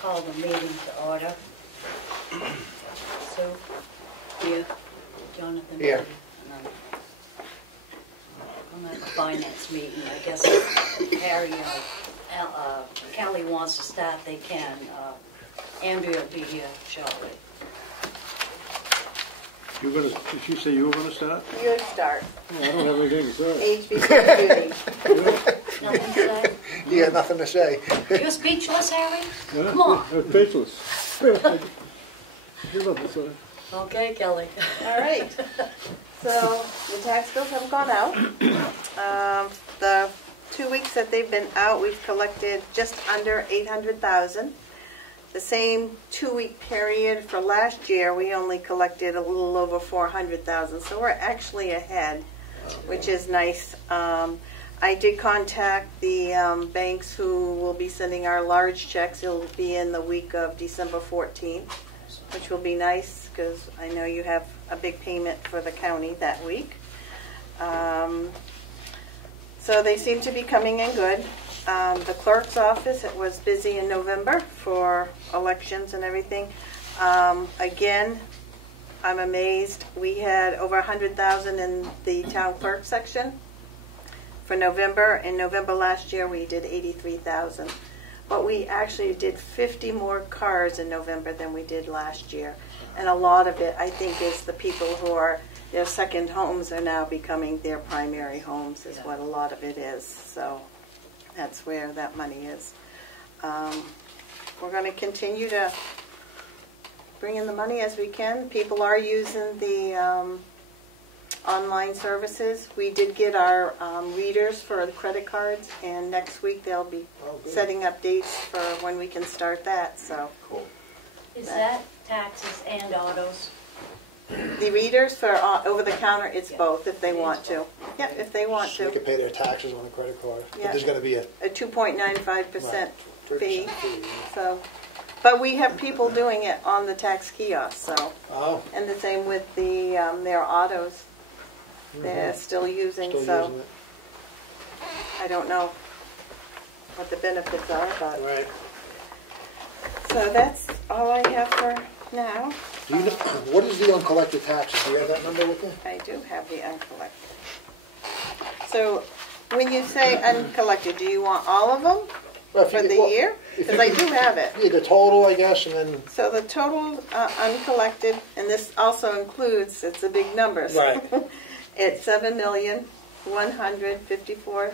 call the meeting to order. Sue? Here. Jonathan? Here. I'm at the finance meeting. I guess Harry or Kelly wants to start, they can. Andrea will be here shortly. You're gonna? Did she say you were gonna start? You start. Oh, I don't have anything to say. HBC duty. Nothing to say? You got nothing to say. You're speechless, Harry? Yeah? Come on. I'm speechless. Give up the sign. Okay, Kelly. All right. So the tax bills have gone out. The 2 weeks that they've been out, we've collected just under $800,000. The same 2-week period for last year, we only collected a little over $400,000. So we're actually ahead, which is nice. I did contact the banks who will be sending our large checks. It'll be in the week of December 14th, which will be nice because I know you have a big payment for the county that week. So they seem to be coming in good. The clerk's office, it was busy in November for elections and everything. Again, I'm amazed. We had over 100,000 in the town clerk section for November. In November last year, we did 83,000. But we actually did 50 more cars in November than we did last year. And a lot of it, I think, is the people who are, their second homes are now becoming their primary homes is what a lot of it is. So that's where that money is. We're going to continue to bring in the money as we can. People are using the online services. We did get our readers for the credit cards, and next week they'll be setting up dates for when we can start that. So Cool. Is that taxes and autos? the readers for over the counter, it's both if they want to. Yep, if they want So they to. can pay their taxes on a credit card. But Yeah. there's going to be a A 2.95% 3% fee. fee. So, but we have people doing it on the tax kiosk. So, Oh, and the same with the their autos. They're still using. still So using it. I don't know what the benefits are, but Right. so that's all I have for now. Do you know, what is the uncollected taxes? Do you have that number with you? I do have the uncollected. So when you say uncollected, do you want all of them Well, if for you- the well, year? if Because you I can- do have it. Yeah, the total, I guess, and then So the total uncollected, and this also includes, it's a big number. So Right. it's $7,154,105.34.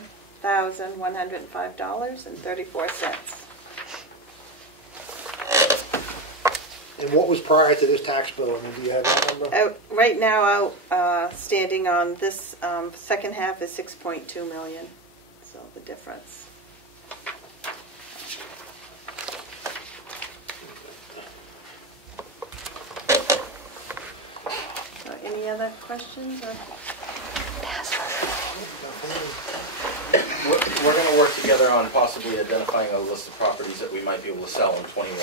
and what was prior to this tax bill? I mean, do you have that number? Right now, standing on this second half is 6.2 million. So the difference. So any other questions? Or? We're going to work together on possibly identifying a list of properties that we might be able to sell in 21.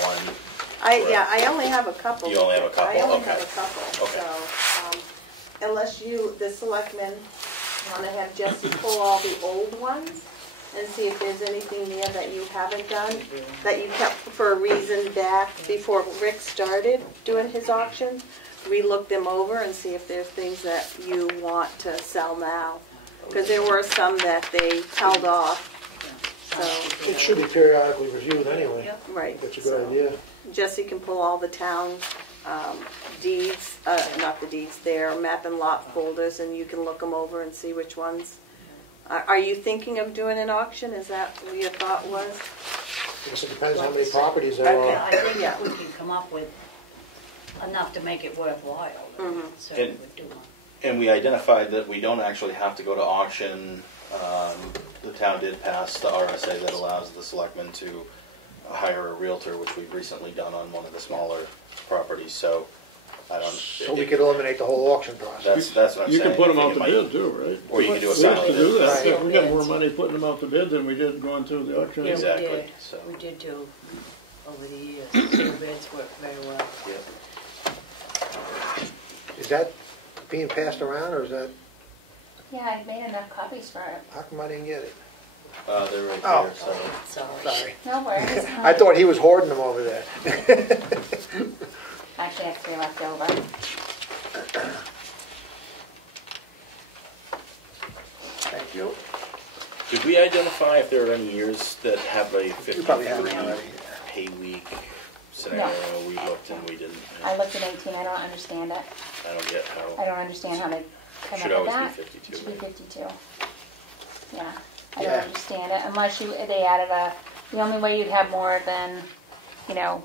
Yeah, I only have a couple. You only have a couple? I only Okay. have a couple. Okay. So, unless you, the selectmen, want to have Jesse pull all the old ones and see if there's anything there that you haven't done, that you kept for a reason back before Rick started doing his auctions, relook them over and see if there's things that you want to sell now. Because there were some that they held off. So, It should be periodically reviewed anyway. right. That's a good so idea. Jesse can pull all the town deeds, not the deeds, their map and lot folders, and you can look them over and see which ones. Are you thinking of doing an auction? Is that what your thought was? I guess it depends how many properties there Okay. are. I think if we can come up with enough to make it worthwhile, certainly would do one. And we identified that we don't actually have to go to auction. The town did pass the RSA that allows the selectmen to hire a realtor, which we've recently done on one of the smaller properties. So I don't. So we could eliminate the whole auction process. That's what I'm You saying. can put them I out think to it bid might- too, right? Or you can do a We used to silent do that. Right. Yeah, we got more money putting them out to bid than we did going through the auction. Yeah, Exactly, we did. so. We did do over the years. The bids worked very well. Yeah. Is that being passed around, or is that, Yeah, I made enough copies for it. how come I didn't get it? They're right Oh. there, so. Sorry. No worries. I thought he was hoarding them over there. Actually, I have 3 left over. Thank you. Did we identify if there are any years that have a You probably have 53 it already. pay week scenario? We looked and we didn't. I looked at 18, I don't understand it. I don't get I how. don't understand how they come Should up with always be that. 52, It should be right? 52. Yeah, I Yeah. don't understand it unless they added the only way you'd have more than, you know,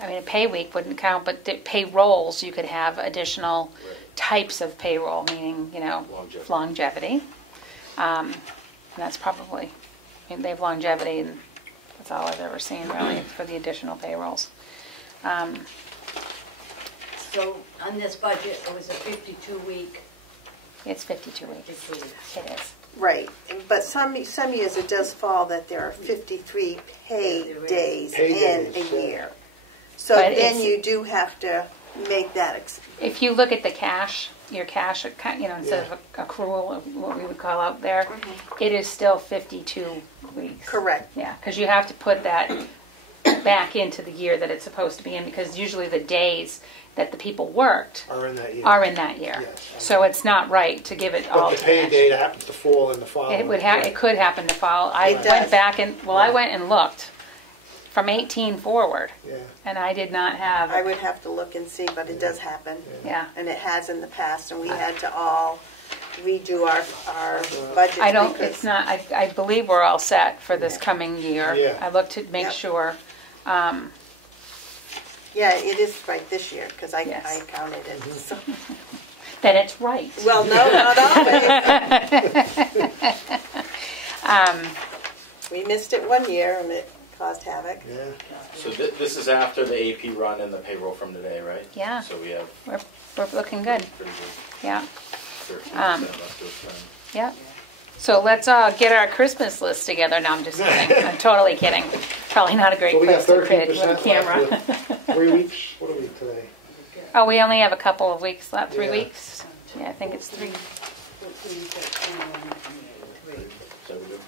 I mean, a pay week wouldn't count, but the payrolls, you could have additional types of payroll, meaning, you know, longevity. And that's probably, I mean, they have longevity, and that's all I've ever seen really for the additional payrolls. So on this budget, it was a 52-week. It's 52 weeks. It is. Right, but some years it does fall that there are 53 pay days Pay in days, a yeah. year. So But then it's- you do have to make that, If you look at the cash, your cash, you know, instead Yeah. of accrual, of what we would call out there, it is still 52 weeks. correct. Yeah, because you have to put that back into the year that it's supposed to be in, because usually the days that the people worked Are in that year. are in that year. Yes. So it's not right to give it all But to the pay cash. date happens to fall in the following. It could happen to fall. I It went does. back and, I went and looked from 18 forward, Yeah. and I did not have, I would have to look and see, but it does happen. yeah. And it has in the past, and we had to all redo our budget. I don't, because- it's not, I believe we're all set for this coming year. Yeah. I looked to make Yep. sure. Yeah, it is right this year, because I Yes. counted it. So- That it's right. Well, no, not always. We missed it one year, and it caused havoc. Yeah. So this is after the AP run and the payroll from today, right? Yeah. So we have We're looking good. pretty good Yeah, 13% left to spend. yeah. So let's get our Christmas list together. No, I'm just kidding. I'm totally kidding. Probably not a great So we got place to put it 13% with a camera. left with 3 weeks. What are we today? Oh, we only have a couple of weeks left. 3 Yeah. weeks? Yeah, I think it's 3. 14, 13, 3. So we do.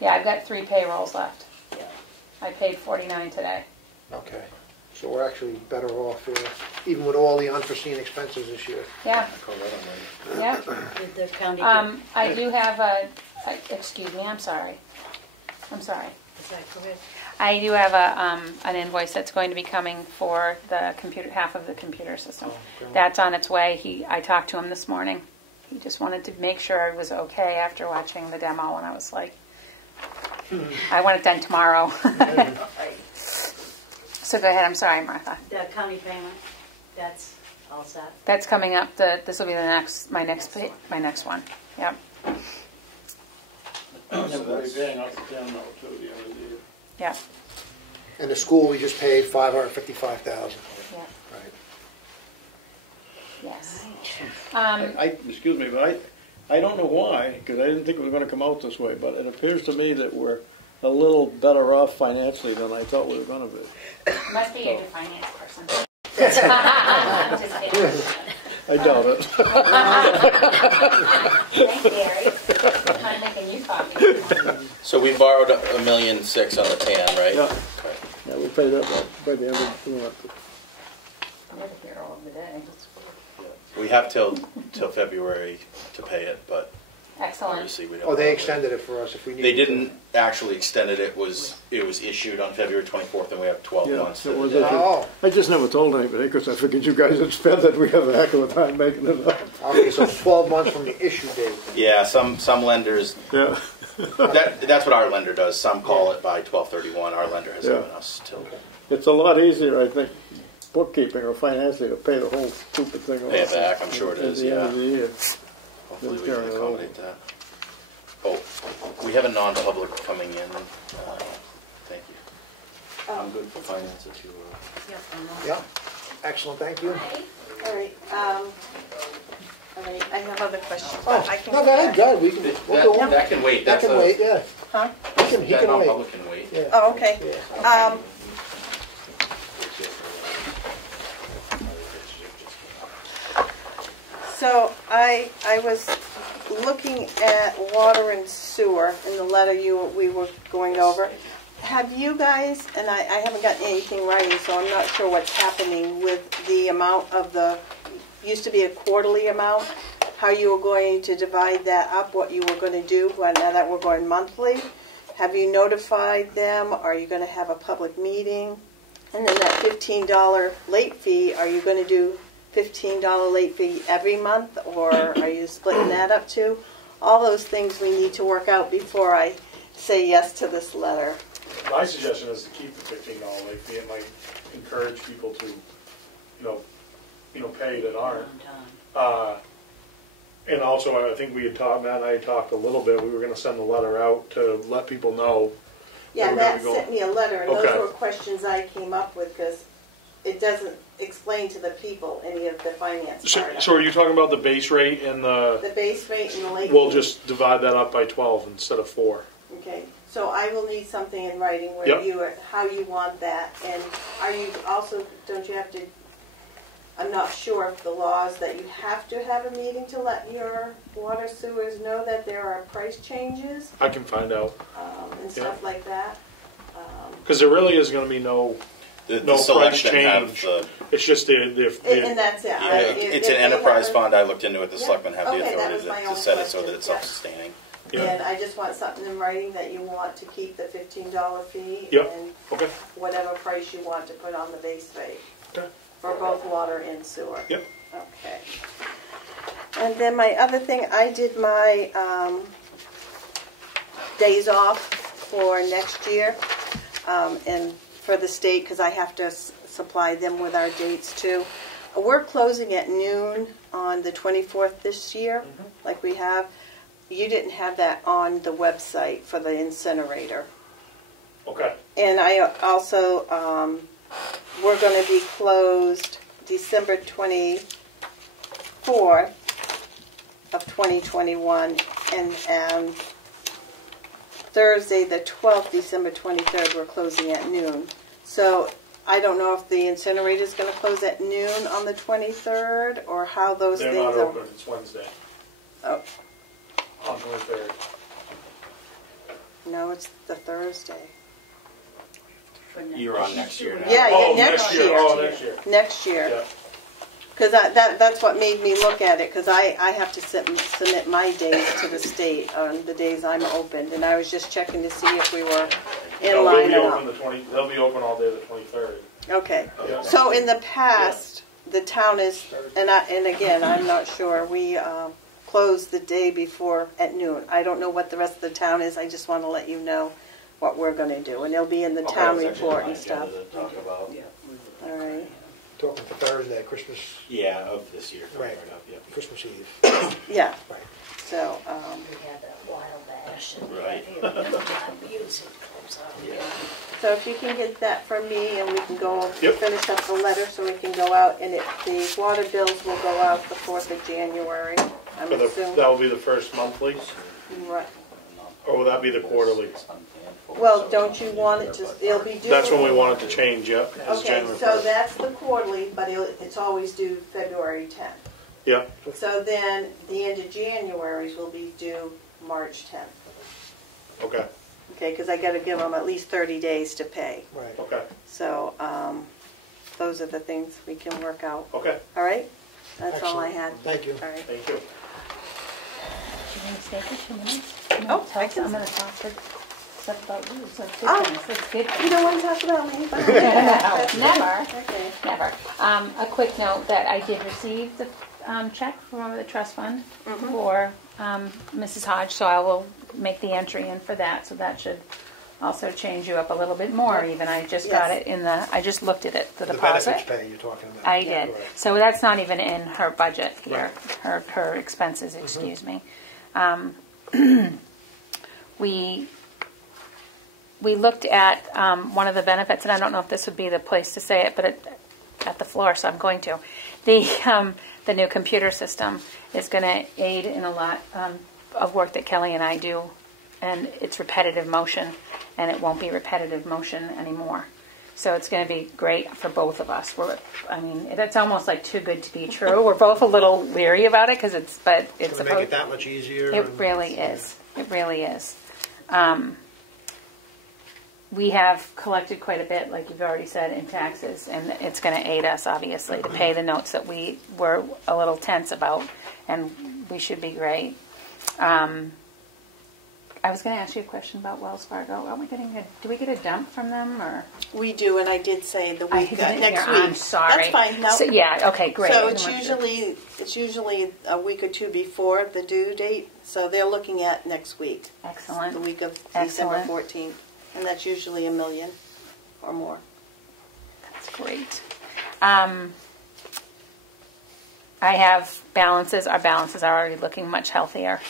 Yeah, I've got 3 payrolls left. Yeah. I paid 49 today. Okay. So we're actually better off here, even with all the unforeseen expenses this year. Yeah, Call that on yeah. Did the county I do have excuse me, I'm sorry. is that correct? I do have an invoice that's going to be coming for the computer, half of the computer system. Okay. That's on its way. I talked to him this morning. He just wanted to make sure it was okay after watching the demo, and I was like, I want it done tomorrow. So go ahead, I'm sorry, Martha. The county payment, that's all set. That's coming up, this will be my next one. Yep. Everybody paying off the town now too, the end of the year. Yep. And the school, we just paid $555,000. Yep. Right. Yes. Excuse me, but I don't know why, because I didn't think it was gonna come out this way, but it appears to me that we're a little better off financially than I thought we were gonna be. Must be a new finance person. I'm just kidding. I doubt it. Thanks, Gary. I'm trying to make a new copy. So we borrowed $1.6 million on the tan, right? Yeah. Okay. Yeah, we paid that by the end of the month. I'm over here all of the day. We have till February to pay it, but Excellent. obviously we don't. Oh, they extended it for us if we need. They didn't actually extend it. It was issued on February 24th, and we have 12 Yeah, months. it to- was. Oh, I just never told anybody, because I figured you guys had spent it, we have a heck of a time making it up. okay, so 12 months from the issue date. Yeah, some lenders. Yeah. That's what our lender does. Some call it by 12/31. Our lender has Yeah. given us till It's a lot easier, I think, bookkeeping or financially, to pay the whole stupid thing off. Pay it back, I'm sure it is, At the end of yeah. the year. hopefully we Carry can it accommodate that. Oh, we have a non-public coming in. Thank you. I'm good for finance if you will. Yep, I know. Yeah, excellent, thank you. All right, I have other questions, but I can. No, go ahead, good, we can, we'll do them. That can wait. That can wait, yeah. Huh? He That can wait. non-public can wait. Yeah. Oh, okay. So I was looking at water and sewer in the letter we were going over, have you guys, and I haven't gotten anything writing, so I'm not sure what's happening with the amount of used to be a quarterly amount, how you were going to divide that up, what you were going to do, now that we're going monthly. Have you notified them? Are you going to have a public meeting? And then that $15 late fee, are you going to do $15 late fee every month, or are you splitting that up too? All those things we need to work out before I say yes to this letter. My suggestion is to keep the $15 late fee. It might encourage people to, pay that aren't. And also, I think we had talked, Matt and I had talked a little bit. We were going to send a letter out to let people know. Yeah, Matt sent me a letter, and Okay. those were questions I came up with because it doesn't explain to the people any of the finance part of it. So are you talking about the base rate and The base rate and the late we'll fee. just divide that up by 12 instead of 4? Okay, so I will need something in writing where Yep. how you want that, and are you also, don't you have to, I'm not sure of the laws that you have to have a meeting to let your water sewers know that there are price changes, I can find out. and stuff like that. Because there really is going to be no The price Selectmen have change. the, It's just And that's it. yeah, it's an enterprise fund. I looked into it. The Yeah. Selectmen have the Okay, that authority was my to own set it so question. that it's Yeah. self-sustaining. Yeah. And I just want something in writing that you want to keep the $15 fee Yep. and Okay. whatever price you want to put on the base rate Okay. for both water and sewer. Yep. Okay. And then my other thing, I did my days off for next year, and for the state, because I have to supply them with our dates too. We're closing at noon on the 24th this year, like we have. You didn't have that on the website for the incinerator. Okay. And I also, we're going to be closed December 24th of 2021, and Thursday the 12th, December 23rd, we're closing at noon. So I don't know if the incinerator is going to close at noon on the 23rd, or how those They're things not are. open. It's Wednesday Oh, on 23rd. no, it's the Thursday. You're on next year now. Yeah, Oh, next year. Oh, next year. Next year. Yeah. Because that's what made me look at it, because I have to submit my days to the state on the days I'm open, and I was just checking to see if we were in No, line they'll be or open not. They'll be open all day the 23rd. Okay. Yeah. So in the past, the town is, and again, I'm not sure, we close the day before at noon. I don't know what the rest of the town is, I just want to let you know what we're going to do, and it'll be in the Okay, town that's actually report on my and stuff. agenda to talk about. All right. Talking for Thursday, Christmas, Yeah, of this year. coming Right. up, yeah. Christmas Eve. Yeah. Right. So, We had that wild ash and Right. music comes out. so if you can get that from me, and we can go Yep. finish up the letter, so we can go out, and the water bills will go out the 4th of January, I'm assuming. That will be the first monthly, Right. or will that be the quarterly? Well, don't you want it to, it'll be due? That's when we want it to change, yep. is Okay, January so 1st. that's the quarterly, but it's always due February 10th. Yeah, So then, the end of January's will be due March 10th. okay, Okay, because I got to give them at least 30 days to pay. Right. okay, So, those are the things we can work out. okay, All right? That's all I Excellent. had. Thank you. All right. thank you. Do you want to stay for 2 minutes? Oh, Tell I us- can- I'm going to talk to stuff about you, so it's good Oh. things, it's good You things. don't want to talk about me? Never. Okay. Never. A quick note that I did receive the check from the trust fund for Mrs. Hodge, so I will make the entry in for that. So that should also change you up a little bit more even. I just got Yes. it in I just looked at it, the The deposit. benefits pay you're talking about. I Yeah, did. right. So that's not even in her budget here, Right. her expenses, excuse me. We looked at one of the benefits, and I don't know if this would be the place to say it, but at the floor, so I'm going to. The new computer system is going to aid in a lot of work that Kelly and I do, and it's repetitive motion, and it won't be repetitive motion anymore. So it's going to be great for both of us. I mean, it's almost like too good to be true. We're both a little leery about it but it's It's going to make it that much easier. It really is. It really is. We have collected quite a bit, like you've already said, in taxes, and it's going to aid us, obviously, to pay the notes that we were a little tense about, and we should be great. I was going to ask you a question about Wells Fargo. Do we get a dump from them, or? We do, and I did say the week next week. I'm sorry. That's fine. No. So, yeah. Okay. Great. So it's usually a week or two before the due date. So they're looking at next week. Excellent. The week of Excellent. December 14th, and that's usually $1 million or more. That's great. I have balances. Our balances are already looking much healthier,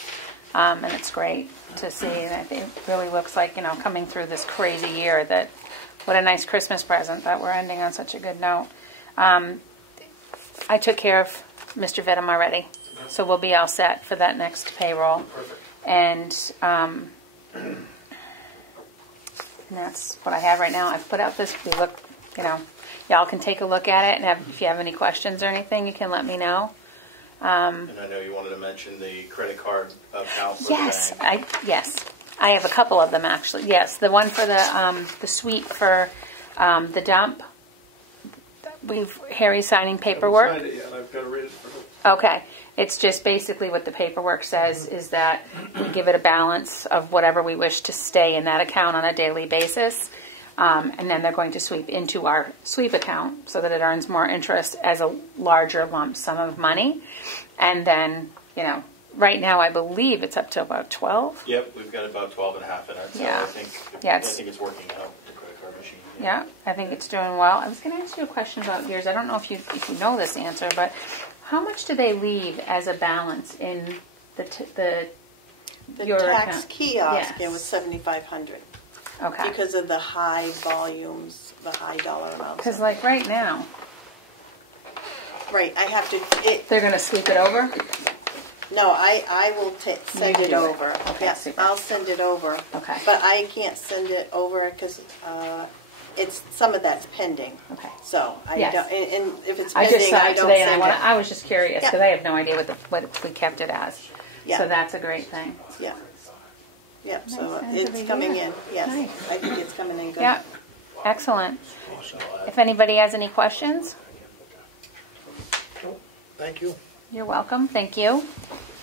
and it's great to see. And I think it really looks like, coming through this crazy year, that what a nice Christmas present that we're ending on such a good note. I took care of Mr. Vidham already, so we'll be all set for that next payroll. Perfect. And that's what I have right now. I've put out this. Y'all can take a look at it, and if you have any questions or anything, you can let me know. And I know you wanted to mention the credit card account for the bank. Yes, I have a couple of them actually. Yes, the one for the suite for the dump. Harry's signing paperwork. I haven't signed it yet. I've got to read it for Okay. It's just basically what the paperwork says is that we give it a balance of whatever we wish to stay in that account on a daily basis. And then they're going to sweep into our sweep account so that it earns more interest as a larger lump sum of money. And then, right now I believe it's up to about 12. Yep, we've got about 12 and a half in it. So Yeah. I think it's working out, the credit card machine. Yeah, I think it's doing well. I was going to ask you a question about yours. I don't know if you know this answer, but how much do they leave as a balance in The your tax account? kiosk, Yes. it was $7,500 Okay. because of the high volumes, the high dollar amounts. Because like right now, Right, I have to. they're going to sweep it over. No, I will send it do it. over. Okay, Yeah, super. I'll send it over. Okay. But I can't send it over because it's some of that's pending. Okay. So I Yes. don't. And if it's I pending, just saw I it don't today, and send it. I was just curious because Yeah. I have no idea what we kept it as. Yeah. So that's a great thing. Yeah. Yeah. So Nice end of it's the coming year. in. Yes, Nice. I think it's coming in good. Yeah. Excellent. If anybody has any questions, Thank you. you're welcome. Thank you,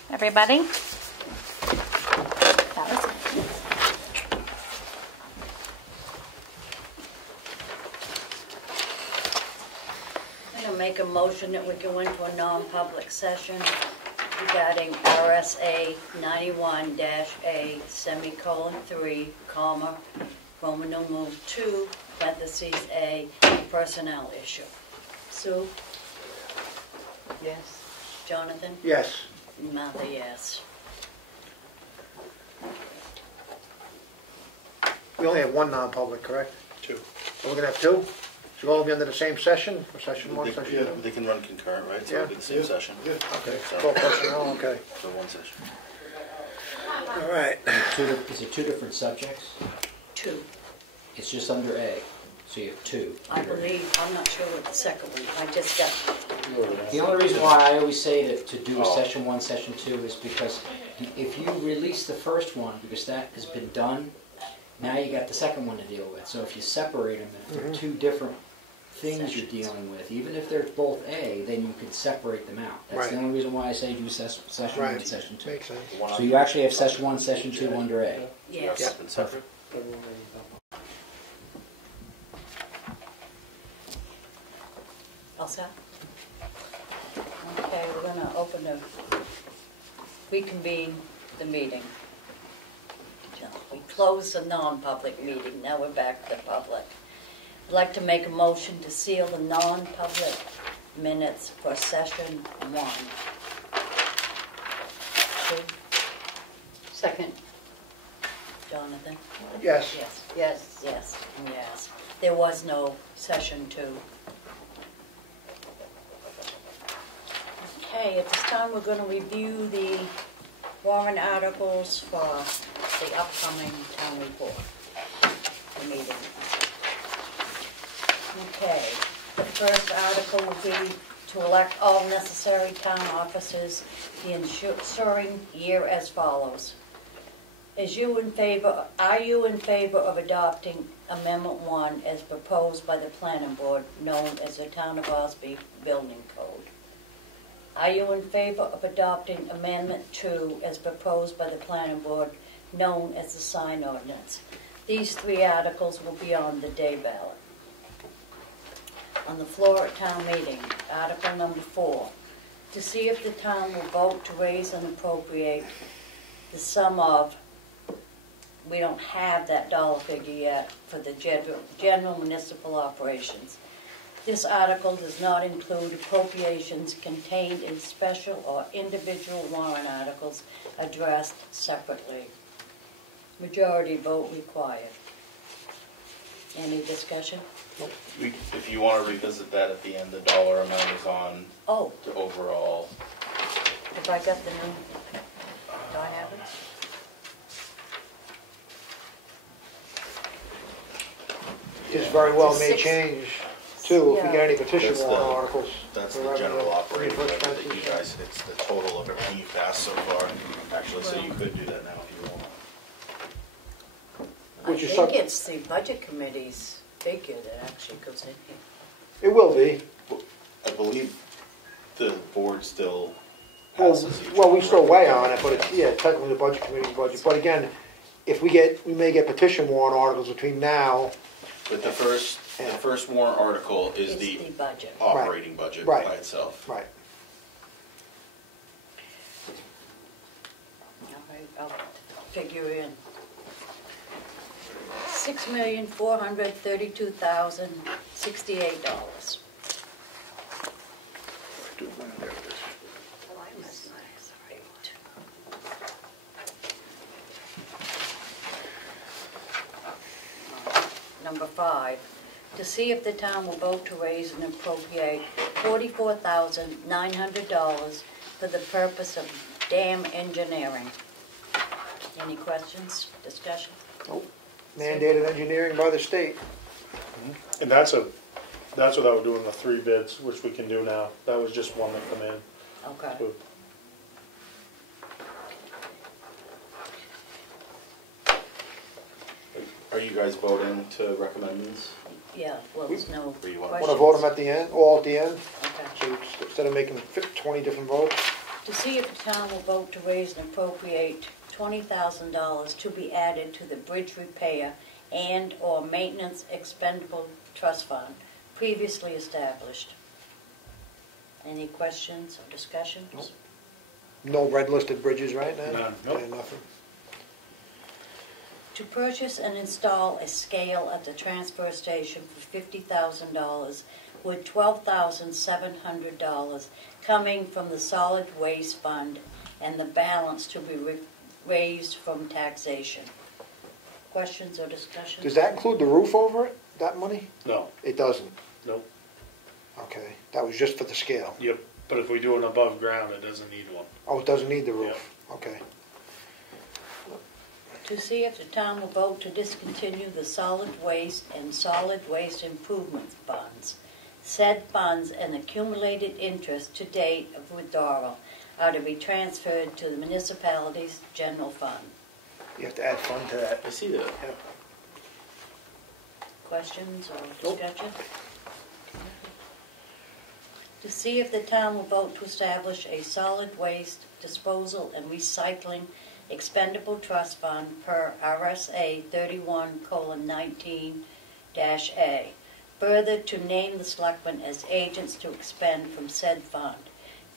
everybody. That was I'm going to make a motion that we go into a non-public session regarding RSA 91-A semicolon 3, comma, Roman numeral 2, parentheses A, personnel issue. Sue? Yes. Jonathan? Yes. Martha, yes. We only have one non-public, correct? 2. So we're going to have two? Should all be under the same session? For session one, session two? They can run concurrent, right? So Yeah. it'll be the same session. Okay. So, Call personnel, okay. so one session. All right. Is it 2 different subjects? 2, It's just under A, so you have 2. I believe. I'm not sure what the second one. I just got. The only reason why I always say to do a session 1, session 2 is because if you release the first one, because that has been done, now you got the second one to deal with. So if you separate them, if they're 2 different things you're dealing with, even if they're both A, then you can separate them out. That's the Right. only reason why I say do session 1, Right. session 2. Makes sense. So you actually have session 1, session 2 under A. Yes. Yeah. And separate. All set? Okay, we're going to reconvene the meeting. We closed the non-public meeting, now we're back to public. I'd like to make a motion to seal the non-public minutes for session 1. Sue? Second. Jonathan? Yes. Yes. Yes. Yes. Yes. There was no session 2. Okay, at this time we're going to review the warrant articles for the upcoming town report, the meeting. Okay, the first article will be to elect all necessary town officers the ensuing year as follows. Are you in favor of adopting Amendment 1 as proposed by the Planning Board, known as the Town of Ossipee Building Code? Are you in favor of adopting Amendment 2 as proposed by the Planning Board, known as the Sign Ordinance? These three articles will be on the day ballot. On the floor at town meeting, Article number 4, to see if the town will vote to raise and appropriate the sum of, we don't have that dollar figure yet, for the general municipal operations. This article does not include appropriations contained in special or individual warrant articles addressed separately. Majority vote required. Any discussion? If you want to revisit that at the end, the dollar amount is on Oh, the overall. have I got the new, do I have it? This very well may Six- change too, if you get any petition That's the- warrant articles. That's for the general revenue, operating for budget that expenses. you guys, it's the total of everything you've passed so far, actually, so you could do that now if you want. I Which is think some- it's the budget committee's figure that actually goes in here. It will be. I believe the board still Well, passes each well, we one, still right? weigh on it, but it's, yeah, technically the budget committee's budget. But again, if we may get petition warrant articles between now, But the first warrant article is It's the the budget. operating budget Right. by itself. right, All right, I'll figure in. $6,432,068. Number 5, to see if the town will vote to raise and appropriate $44,900 for the purpose of dam engineering. Any questions, discussion? mandated engineering by the state. And that's without doing the 3 bids, which we can do now. That was just one that come in. Okay. So Are you guys voting to recommend these? Yeah, well, there's no Or you want- Want to questions. vote them at the end, all at the end? Okay. So instead of making 20 different votes? To see if the town will vote to raise and appropriate $20,000 to be added to the bridge repair and/or maintenance expendable trust fund previously established. Any questions or discussions? No red listed bridges right now? None, nope. Yeah, nothing. To purchase and install a scale at the transfer station for $50,000 with $12,700 coming from the solid waste fund and the balance to be raised from taxation. Questions or discussion? Does that include the roof over it, that money? no, It doesn't. nope, Okay, that was just for the scale. yep. But if we do an above ground, it doesn't need one. Oh, it doesn't need the roof? Okay. To see if the town will vote to discontinue the solid waste and solid waste improvement funds. Said funds and accumulated interest to date of withdrawal are to be transferred to the municipality's general fund. You have to add fund to that. I see that. Yep. Questions or discussion? To see if the town will vote to establish a solid waste disposal and recycling expendable trust fund per RSA 31:19-A. Further, to name the selectmen as agents to expend from said fund,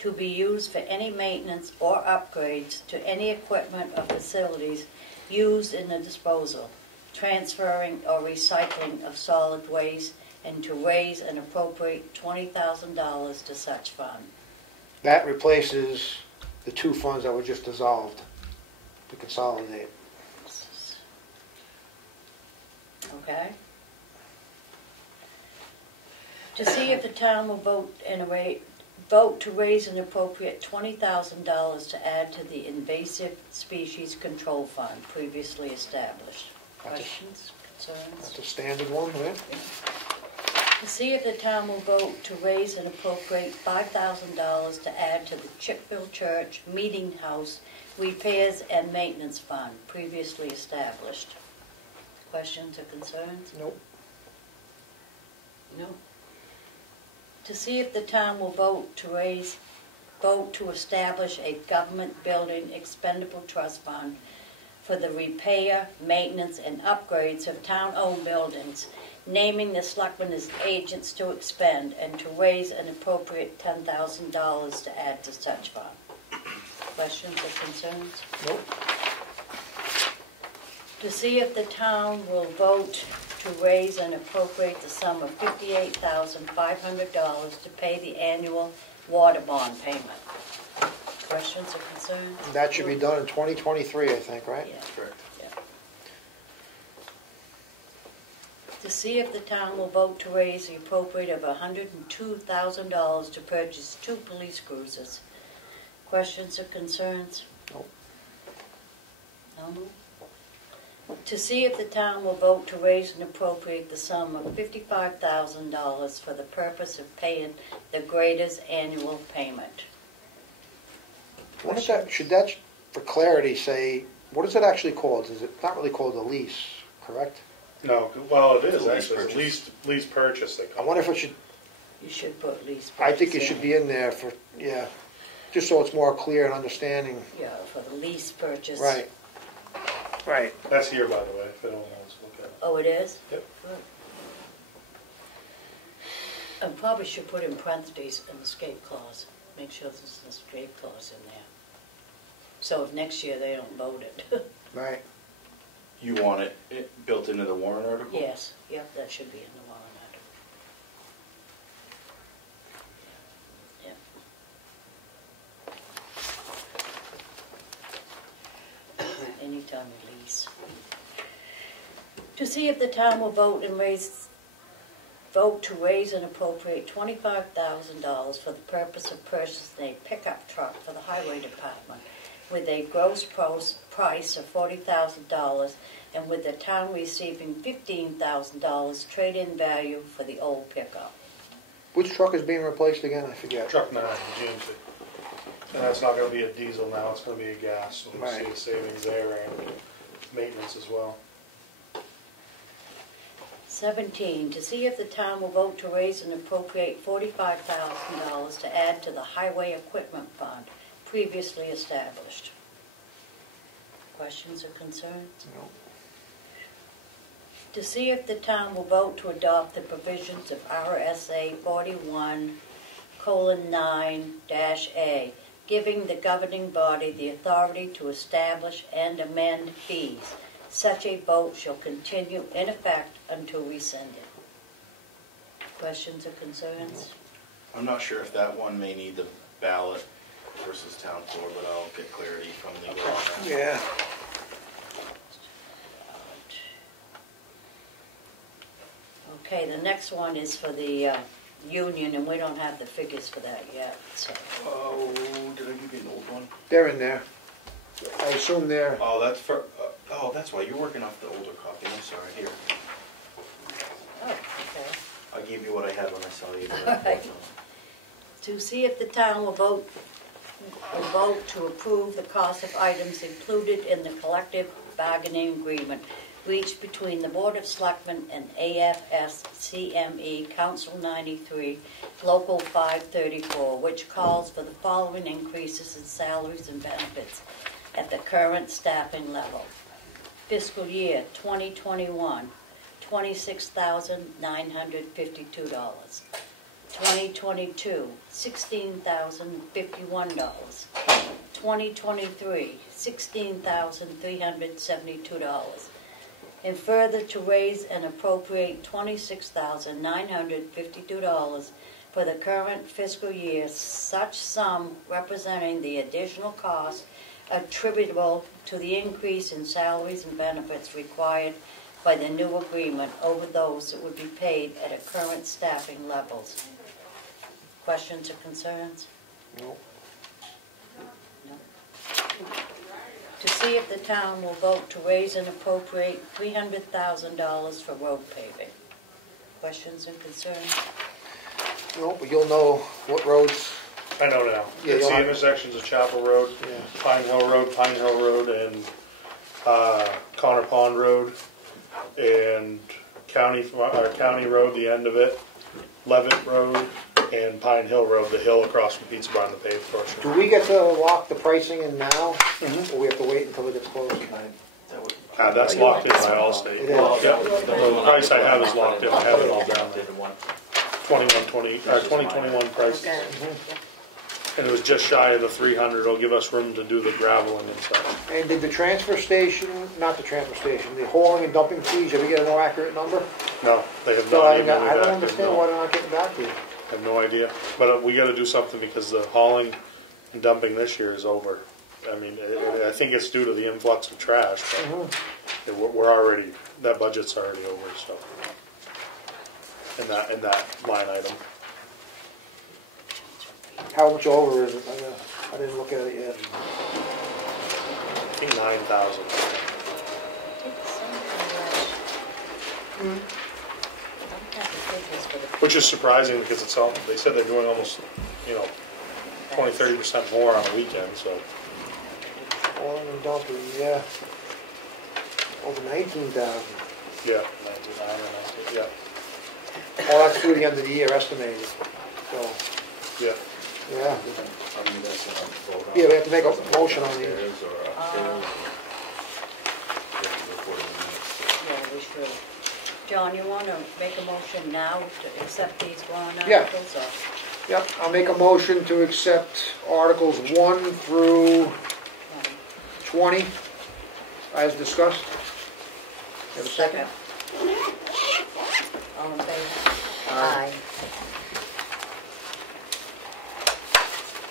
to be used for any maintenance or upgrades to any equipment or facilities used in the disposal, transferring or recycling of solid waste, and to raise and appropriate $20,000 to such fund. That replaces the 2 funds that were just dissolved to consolidate. Okay? To see if the town will vote to raise an appropriate $20,000 to add to the invasive species control fund previously established. That's a- Questions, concerns? That's a standard one, right? To see if the town will vote to raise and appropriate $5,000 to add to the Chipville Church Meeting House Repairs and Maintenance Fund previously established. Questions or concerns? Nope. No. To see if the town will vote to establish a government building expendable trust fund for the repair, maintenance, and upgrades of town-owned buildings, naming the selectmen as agents to expend, and to raise an appropriate $10,000 to add to such fund. Questions or concerns? Nope. To see if the town will vote to raise and appropriate the sum of $58,500 to pay the annual water bond payment. Questions or concerns? That should be done in 2023, I think, right? Yeah. Correct. Yeah. To see if the town will vote to raise the appropriate of $102,000 to purchase 2 police cruisers. Questions or concerns? Nope. No? To see if the town will vote to raise and appropriate the sum of $55,000 for the purpose of paying the grader's annual payment. What is that, should that, for clarity, say, what is it actually called? Is it not really called a lease, correct? No, well, it is It's a lease actually, it's purchase. lease purchase they I call it. wonder if it should, You should put lease I think it purchase should in. be in there for, yeah, just so it's more clear and understanding. Yeah, for the lease purchase. Right. Right. That's here, by the way, if anyone wants to look at it. Oh, it is? Yep. Good. And probably should put in parentheses an escape clause. Make sure there's an escape clause in there. So if next year they don't vote it. Right. You want it built into the warrant article? Yes, yep, that should be in the warrant article. Yep. Anytime you lease. To see if the town will vote to raise and appropriate $25,000 for the purpose of purchasing a pickup truck for the highway department with a gross price of $40,000 and with the town receiving $15,000 trade-in value for the old pickup. Which truck is being replaced again? I forget. Truck 9, GMC. And that's not gonna be a diesel now, it's gonna be a gas, so we'll see Right. the savings there and maintenance as well. 17, to see if the town will vote to raise and appropriate $45,000 to add to the highway equipment fund previously established. Questions or concerns? No. To see if the town will vote to adopt the provisions of RSA 41:9-A, giving the governing body the authority to establish and amend fees. Such a vote shall continue in effect until rescinded. Questions or concerns? I'm not sure if that one may need the ballot versus town floor, but I'll get clarity from legal on that. Yeah. Okay, the next one is for the union, and we don't have the figures for that yet, so. Oh, did I give you an old one? They're in there. I assume they're, Oh, that's for, oh, that's why, you're working off the older copy, I'm sorry, here. Oh, okay. I gave you what I had when I saw you. Alright. To see if the town will vote to approve the cost of items included in the collective bargaining agreement reached between the Board of Selectmen and AFS-CME Council 93, Local 534, which calls for the following increases in salaries and benefits at the current staffing level. Fiscal year 2021, $26,952. 2022, $16,051. 2023, $16,372. And further to raise and appropriate $26,952 for the current fiscal year, such sum representing the additional cost attributable to the increase in salaries and benefits required by the new agreement over those that would be paid at a current staffing levels. Questions or concerns? no. No. To see if the town will vote to raise and appropriate $300,000 for road paving. questions and concerns? No, but you'll know what roads, I know now. Yeah, It's you'll the have- intersections of Chapel Road, Yeah. Pine Hill Road, and Connor Pond Road, and County Road, the end of it, Levitt Road, and Pine Hill Road, the hill across from Pizza Barn, the paved do portion. we get to lock the pricing in now? Mhm. Or we have to wait until it gets closed? That's locked in by Allstate. It is. Yeah, the price I have is locked in, I have it all down there. 2021 prices. Okay. And it was just shy of the 300, it'll give us room to do the graveling and stuff. And did the transfer station, not the transfer station, the hauling and dumping fees, did we get a more accurate number? No, they have So not I given me don't back. understand why they're not getting back to you. I have no idea. But we gotta do something because the hauling and dumping this year is over. I mean, I think it's due to the influx of trash, but we're already, that budget's already over, so. In that line item. How much over is it? I didn't look at it yet. I think 9,000. Which is surprising because it's all, they said they're doing almost, 20-30% more on a weekend, so. Hauling and dumping, yeah. Over 19,000. Yeah, 99 or 90, yeah. Oh, that's through the end of the year estimated. So, Yeah. yeah. Yeah, we have to make a motion on these. Yeah, we should. John, you want to make a motion now to accept these warrant Yeah. articles? Or Yep, I'll make a motion to accept Articles 1 through 20 as discussed. Have a second? all in favor? Aye.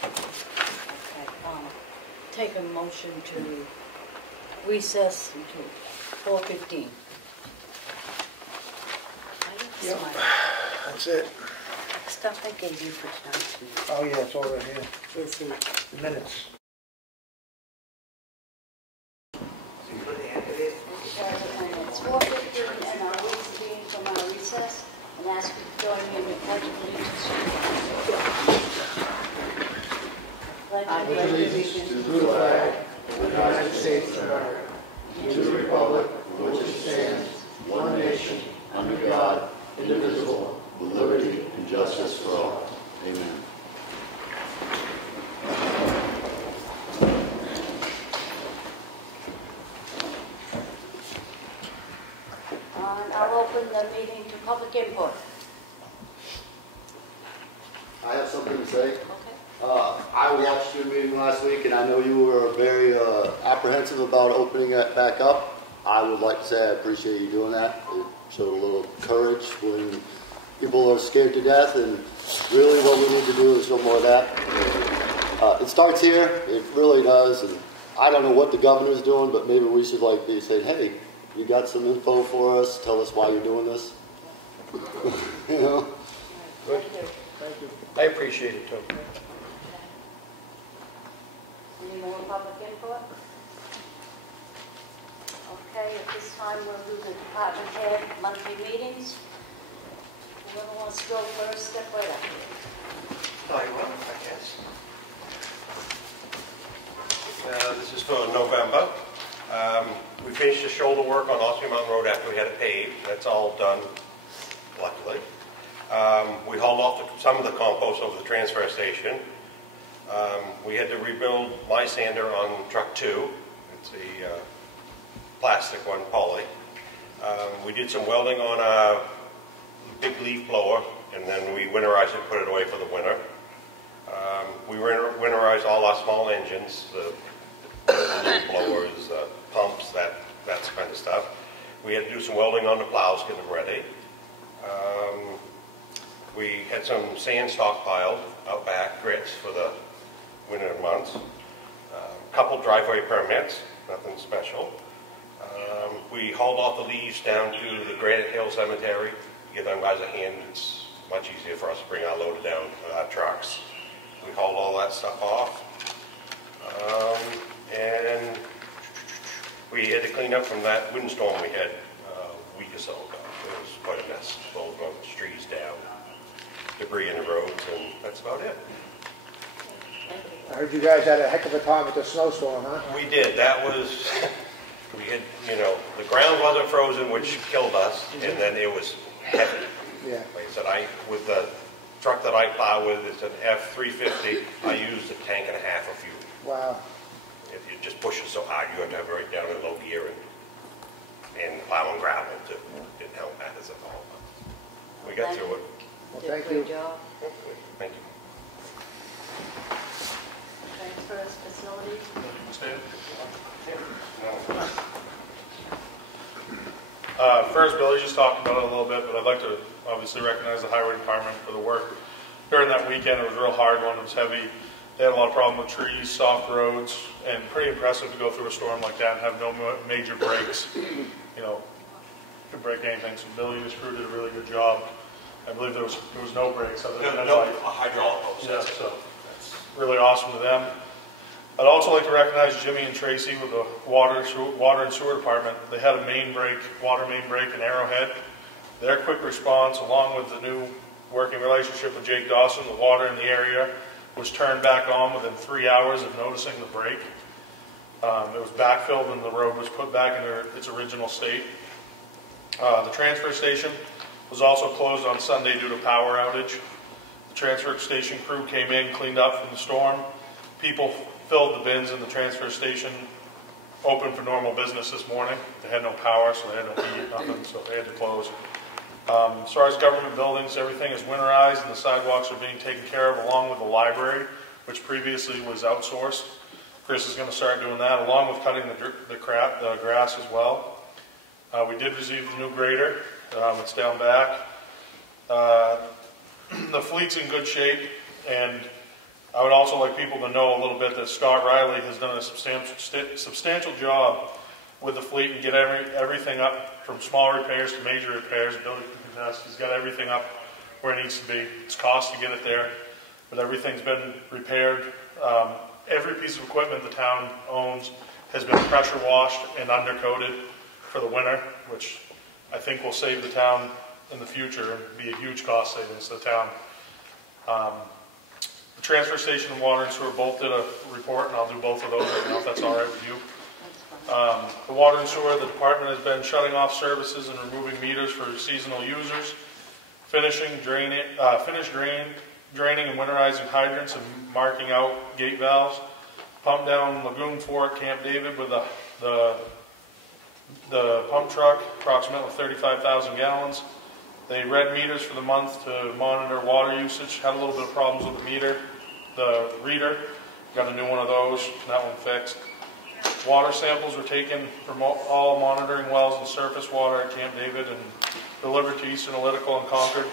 Okay, take a motion to recess until 4:15. Yep. That's it. Stuff I gave you for tonight. Oh, yeah, it's all right here. Is the The minutes. It's 4:15 and I'll reconvene from our recess and ask you to join me in the pledge of allegiance. Pledge of allegiance To the flag of the United States of America, to the republic for which it stands, one nation, under God, indivisible, with liberty and justice for all. Amen. And I'll open the meeting to public input. I have something to say. Okay. I watched your meeting last week, and I know you were very apprehensive about opening it back up. I would like to say I appreciate you doing that. It showed a little courage when people are scared to death, and really what we need to do is show more of that. It starts here. It really does, and I don't know what the governor's doing, but maybe we should be saying, hey, you got some info for us? Tell us why you're doing this. You know? Good. Thank you. I appreciate it, too. Any more public input? Okay, at this time we'll do the department head monthly meetings. Whoever wants to go first, step right up. I guess. This is for November. We finished the shoulder work on Ossipee Mountain Road after we had it paved. That's all done, luckily. We hauled off some of the compost over the transfer station. We had to rebuild my sander on truck 2. It's a plastic one, poly. We did some welding on a big leaf blower, and then we winterized it and put it away for the winter. We winterized all our small engines, the leaf blowers, pumps, that kind of stuff. We had to do some welding on the plows, get them ready. We had some sand stockpiled out back, grits for the winter months. A couple driveway permits, nothing special. We hauled off the leaves down to the Granite Hill Cemetery. Give them guys a hand. It's much easier for us to bring our load down to our trucks. We hauled all that stuff off. And we had to clean up from that windstorm we had a week or so ago. It was quite a mess. So we're going to debris in the roads, and that's about it. I heard you guys had a heck of a time with the snowstorm, huh? We did. That was, we had, you know, the ground wasn't frozen, which killed us, and then it was heavy. Yeah. Like I said, with the truck that I plow with, it's an F-350, I used a tank and a half of fuel. Wow. If you just push it so hard, you have to have it right down in low gear and plowing gravel too. Didn't help matters at all. But we got through it. Well, Did a thank great you. job. Thank you. Transfers, facilities. First, Billy just talked about it a little bit, but I'd like to obviously recognize the highway department for the work during that weekend. It was a real hard one. It was heavy. They had a lot of problem with trees, soft roads, and pretty impressive to go through a storm like that and have no major breaks. You know, could break anything. So Billy and his crew did a really good job. I believe there was no breaks other than No, a hydraulic hose. yeah, so that's really awesome to them. I'd also like to recognize Jimmy and Tracy with the water and sewer department. They had a water main break in Arrowhead. Their quick response, along with the new working relationship with Jake Dawson, the water in the area was turned back on within 3 hours of noticing the break. It was backfilled and the road was put back into its original state. The transfer station was also closed on Sunday due to power outage. The transfer station crew came in, cleaned up from the storm. People filled the bins in the transfer station, open for normal business this morning. They had no power, so they had no heat, nothing, so they had to close. As far as government buildings, everything is winterized and the sidewalks are being taken care of, along with the library, which previously was outsourced. Chris is going to start doing that, along with cutting the grass as well. We did receive the new grader. It's down back. The fleet's in good shape, and I would also like people to know a little bit that Scott Riley has done a substantial job with the fleet and get everything up from small repairs to major repairs. Billy can contest. He's got everything up where it needs to be. It's cost to get it there, but everything's been repaired. Every piece of equipment the town owns has been pressure washed and undercoated for the winter, which I think will save the town in the future and be a huge cost savings to the town. The transfer station and water and sewer both did a report, and I'll do both of those right now if that's all right with you. The water and sewer, the department has been shutting off services and removing meters for seasonal users, finished draining and winterizing hydrants and marking out gate valves, pumped down Lagoon 4 at Camp David with the pump truck, approximately 35,000 gallons. They read meters for the month to monitor water usage. Had a little bit of problems with the reader. Got a new one of those, that one fixed. Water samples were taken from all monitoring wells and surface water at Camp David and delivered to Eastern Analytical in Concord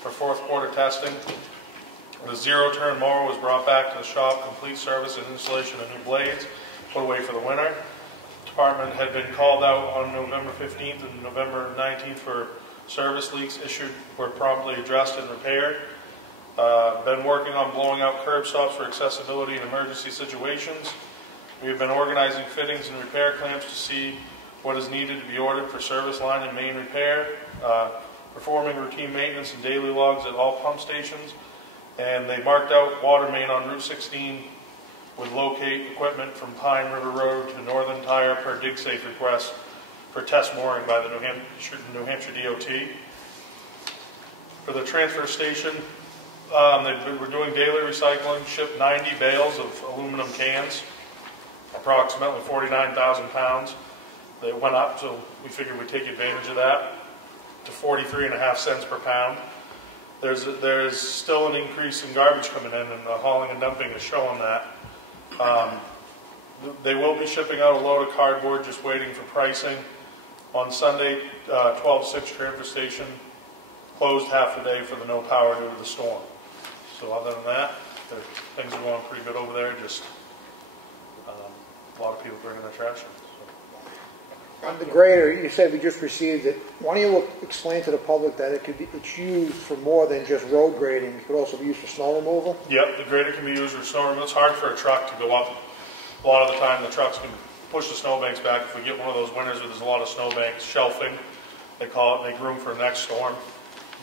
for fourth quarter testing. The zero-turn mower was brought back to the shop, complete service and installation of new blades, put away for the winter. The department had been called out on November 15th and November 19th for service leaks were promptly addressed and repaired. Been working on blowing out curb stops for accessibility in emergency situations. We've been organizing fittings and repair clamps to see what is needed to be ordered for service line and main repair. Performing routine maintenance and daily logs at all pump stations. And they marked out water main on Route 16 with locate equipment from Pine River Road to Northern Tire per DigSafe request for test mooring by the New Hampshire DOT. For the transfer station, they were doing daily recycling, shipped 90 bales of aluminum cans, approximately 49,000 pounds. They went up, so we figured we'd take advantage of that, to 43.5 cents per pound. There's still an increase in garbage coming in, and the hauling and dumping is showing that. They will be shipping out a load of cardboard, just waiting for pricing. On Sunday, 12-6 transfer station closed half the day for the no power due to the storm. So other than that, things are going pretty good over there. Just a lot of people bringing their trash in. So. On the grader, you said we just received it. Why don't you explain to the public that it's used for more than just road grading? It could also be used for snow removal? Yep, the grader can be used for snow removal. It's hard for a truck to go up. A lot of the time, the trucks can push the snowbanks back. If we get one of those winters where there's a lot of snowbanks, shelving, they call it, make room for the next storm.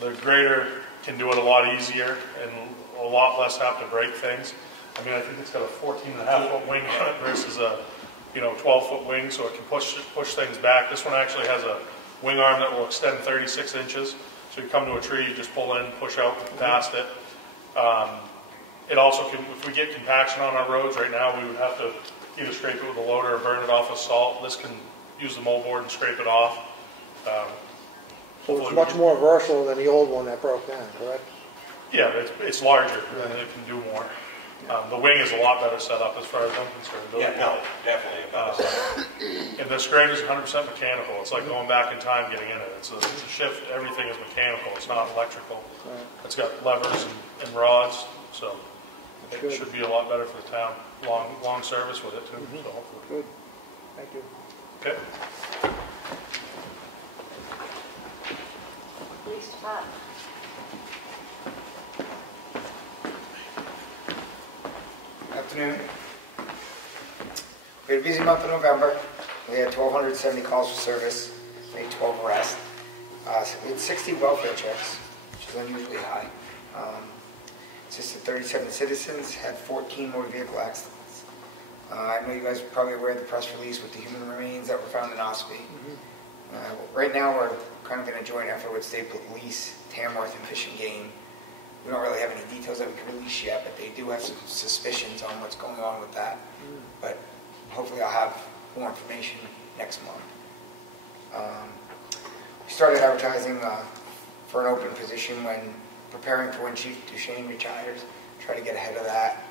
The grader can do it a lot easier and a lot less have to break things. I mean, I think it's got a 14.5-foot wing on it versus a 12-foot wing, so it can push things back. This one actually has a wing arm that will extend 36 inches. So you come to a tree, you just pull in, push out past it. It also can, if we get compaction on our roads right now, we would have to either scrape it with a loader or burn it off with salt. This can use the moldboard and scrape it off. So it's much more versatile than the old one that broke down, correct? Yeah, it's larger and it can do more. The wing is a lot better set up as far as I'm concerned. Yeah, no, definitely about it. And this grader is 100% mechanical. It's like going back in time getting in it. It's a shift. Everything is mechanical. It's not electrical. Right. It's got levers and rods, so it Good. should be a lot better for the town. Long service with it too. So hopefully. Good. Thank you. Okay. Police department. Afternoon. We had a busy month of November. We had 1,270 calls for service, made 12 arrests. So we had 60 welfare checks, which is unusually high. Assisted 37 citizens, had 14 motor vehicle accidents. I know you guys are probably aware of the press release with the human remains that were found in Ossipee. Right now we're kind of in a joint effort with State Police, Tamworth, and Fish and Game. We don't really have any details that we can release yet, but they do have some suspicions on what's going on with that. But hopefully I'll have more information next month. We started advertising for an open position when preparing for when Chief Duchesne retires, try to get ahead of that.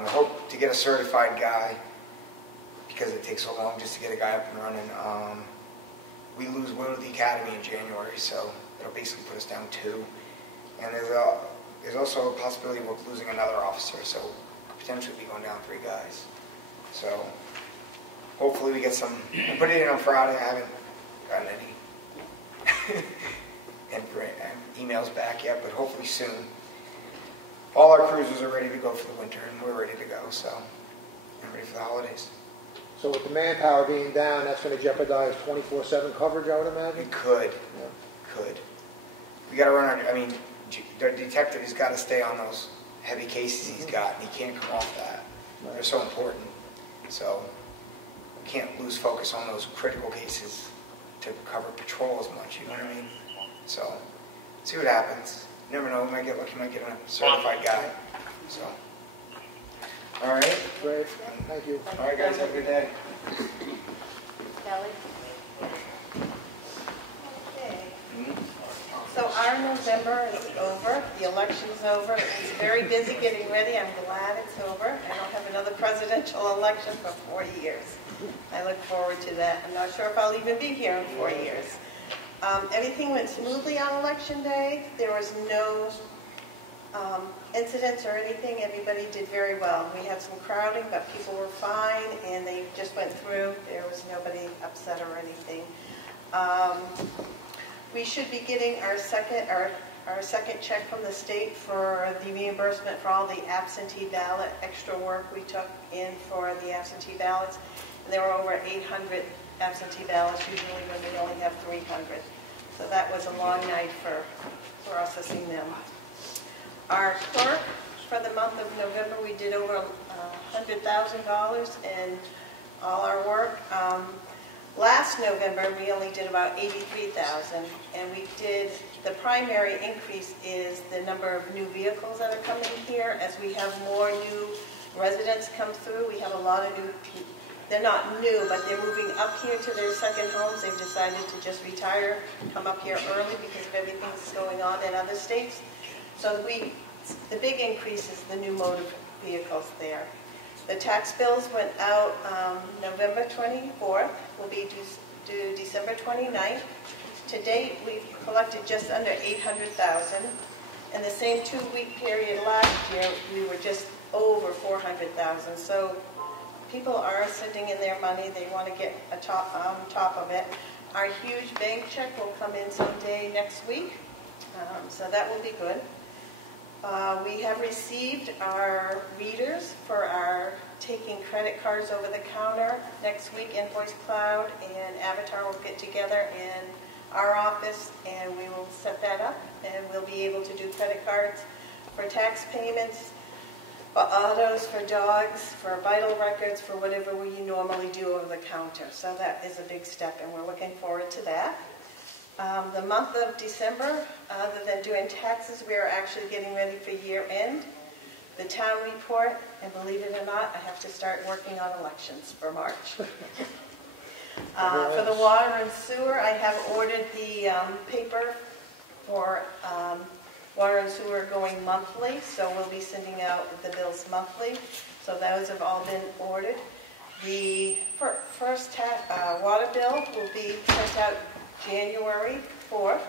We hope to get a certified guy because it takes so long just to get a guy up and running. We lose one of the academy in January, so it'll basically put us down 2. And there's also a possibility of losing another officer, so potentially be going down 3 guys. So hopefully we get some. I put it in on Friday. I haven't gotten any and emails back yet, but hopefully soon. All our cruisers are ready to go for the winter, and we're ready to go. So I'm ready for the holidays. So with the manpower being down, that's going to jeopardize 24/7 coverage, I would imagine? It could. Yeah. Could. We got to run our, I mean, the detective has got to stay on those heavy cases he's got, and he can't come off that. Right. They're so important. So we can't lose focus on those critical cases to cover patrol as much, you know what I mean? So, see what happens. You never know, we might get lucky, might get a certified guy. So, all right. Great. Thank you. All right, guys, have a good day. Kelly? So our November is over, the election's over, it was very busy getting ready, I'm glad it's over. I don't have another presidential election for 4 years. I look forward to that. I'm not sure if I'll even be here in 4 years. Everything went smoothly on election day. There was no incidents or anything. Everybody did very well. We had some crowding, but people were fine, and they just went through. There was nobody upset or anything. We should be getting our second check from the state for the reimbursement for all the absentee ballot extra work we took in for the absentee ballots. And there were over 800 absentee ballots, usually when we only have 300. So that was a long night for processing them. Our clerk, for the month of November, we did over $100,000 in all our work. Last November, we only did about $83,000, and we did, the primary increase is the number of new vehicles that are coming here. As we have more new residents come through, we have a lot of new, they're not new, but they're moving up here to their second homes. They've decided to just retire, come up here early because of everything that's going on in other states. So the big increase is the new motor vehicles there. The tax bills went out November 24th, will be due December 29th. To date, we've collected just under $800,000. In the same 2-week period last year, we were just over $400,000. So people are sending in their money. They want to get on top of it. Our huge bank check will come in someday next week, so that will be good. We have received our readers for our taking credit cards over the counter. Next week, Invoice Cloud and Avatar will get together and our office, and we will set that up, and we'll be able to do credit cards for tax payments, for autos, for dogs, for vital records, for whatever we normally do over the counter. So that is a big step, and we're looking forward to that. The month of December, other than doing taxes, we are actually getting ready for year end. The town report, and believe it or not, I have to start working on elections for March. For the water and sewer, I have ordered the paper for water and sewer going monthly, so we'll be sending out the bills monthly. So those have all been ordered. The first water bill will be sent out January 4th.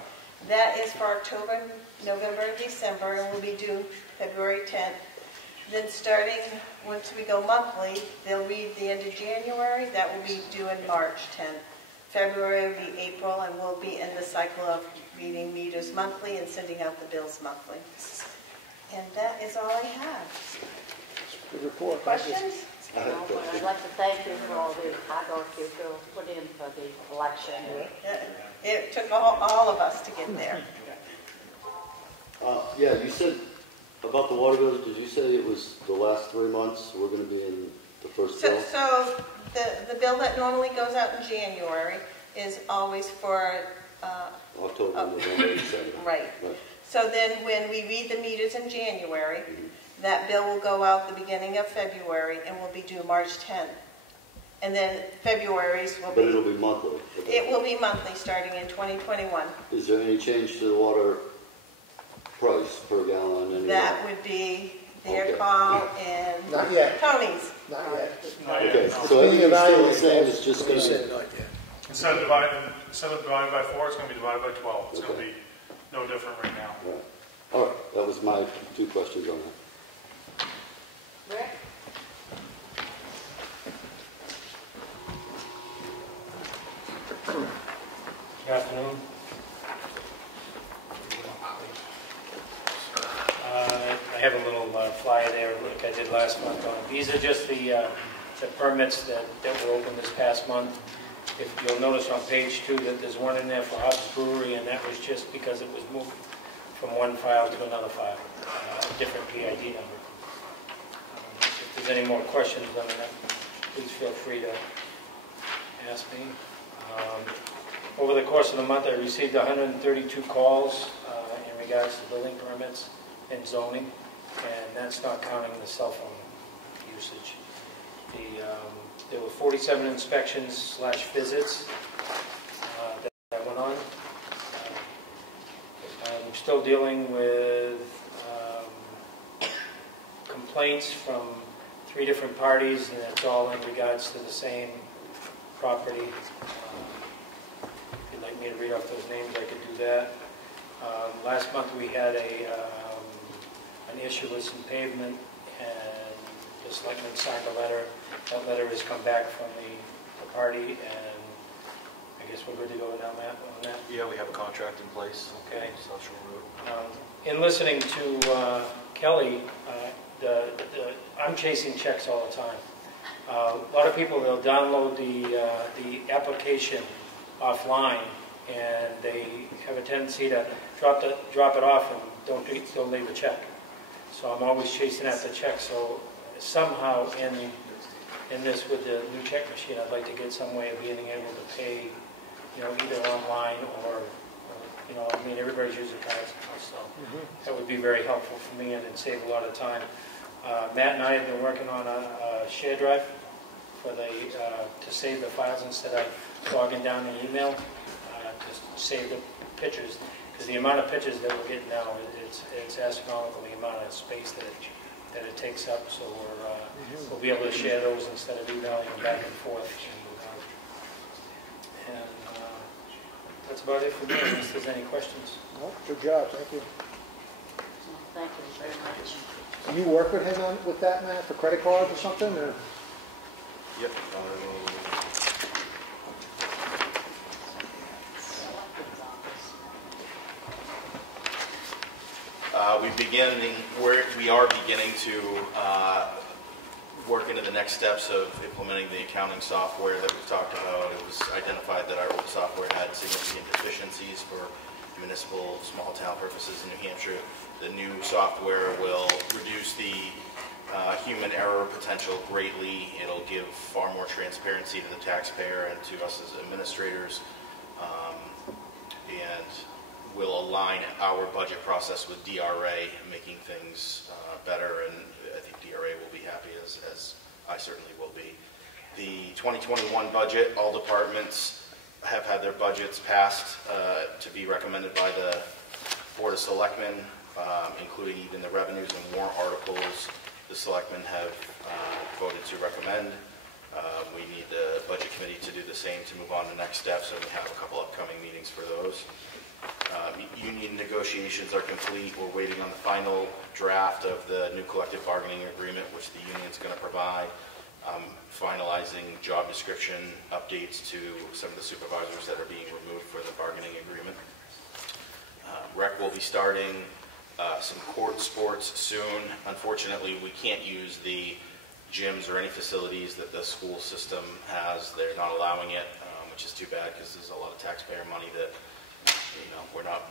That is for October, November, and December, and will be due February 10th. Then starting, once we go monthly, they'll read the end of January. That will be due in March 10th. February will be April, and we'll be in the cycle of reading meters monthly and sending out the bills monthly. And that is all I have. Good report. Questions? I'd like to thank you for all the hard work you put in for the election. It took all of us to get there. Yeah, you said about the water bills, did you say it was the last 3 months we're going to be in the first bill? So the bill that normally goes out in January is always for... October, November, December. Right. So then when we read the meters in January, that bill will go out the beginning of February and will be due March 10th. And then February's will be... But it'll be monthly. It will be monthly starting in 2021. Is there any change to the water price per gallon? Anywhere? That would be their Okay. call and Not yet. Tony's. Not yet. Okay, so everything's still the same, it's just going to... Instead of dividing by 4, it's going to be divided by 12. It's going to be no different right now. Right. All right, that was my 2 questions on that. Rick? Good afternoon. I have a little flyer there, like I did last month. These are just the permits that were open this past month. If you'll notice on page 2 that there's one in there for Hobbs Brewery, and that was just because it was moved from one file to another file, a different PID number. If there's any more questions on that, please feel free to ask me. Over the course of the month, I received 132 calls in regards to building permits and zoning, and that's not counting the cell phone usage. There were 47 inspections / visits that went on. I'm still dealing with complaints from 3 different parties, and it's all in regards to the same property. If you'd like me to read off those names, I could do that. Last month we had an issue with some pavement, and the selectmen signed a letter. That letter has come back from the party, and I guess we're good to go now, Matt, on that? Yeah, we have a contract in place. Okay. Social route. In listening to Kelly, I'm chasing checks all the time. A lot of people, they'll download the application offline, and they have a tendency to drop it off and don't leave a check. So I'm always chasing after checks. So somehow in this with the new check machine, I'd like to get some way of being able to pay, either online or I mean, everybody's using cards now, so that would be very helpful for me, and it'd save a lot of time. Matt and I have been working on a share drive for to save the files instead of logging down the email, to save the pictures, because the amount of pictures that we're getting now, it's astronomical, the amount of space that it takes up, so we'll be able to share those instead of emailing them back and forth. And that's about it for me, unless there's any questions. Well, good job, thank you. Thank you very much. You work with him with that, Matt, for credit cards or something? Or? Yep. We are beginning to work into the next steps of implementing the accounting software that we've talked about. It was identified that our old software had significant deficiencies for municipal small town purposes in New Hampshire. The new software will reduce the human error potential greatly. It'll give far more transparency to the taxpayer and to us as administrators, and will align our budget process with DRA, making things better, and I think DRA will be happy, as I certainly will be. The 2021 budget, all departments have had their budgets passed to be recommended by the Board of Selectmen, including even the revenues and warrant articles. The Selectmen have voted to recommend. We need the Budget Committee to do the same to move on to next steps, and we have a couple upcoming meetings for those. Union negotiations are complete. We're waiting on the final draft of the new collective bargaining agreement, which the union's going to provide. Finalizing job description updates to some of the supervisors that are being removed for the bargaining agreement. Rec will be starting some court sports soon. Unfortunately, we can't use the gyms or any facilities that the school system has. They're not allowing it, which is too bad because there's a lot of taxpayer money that we're not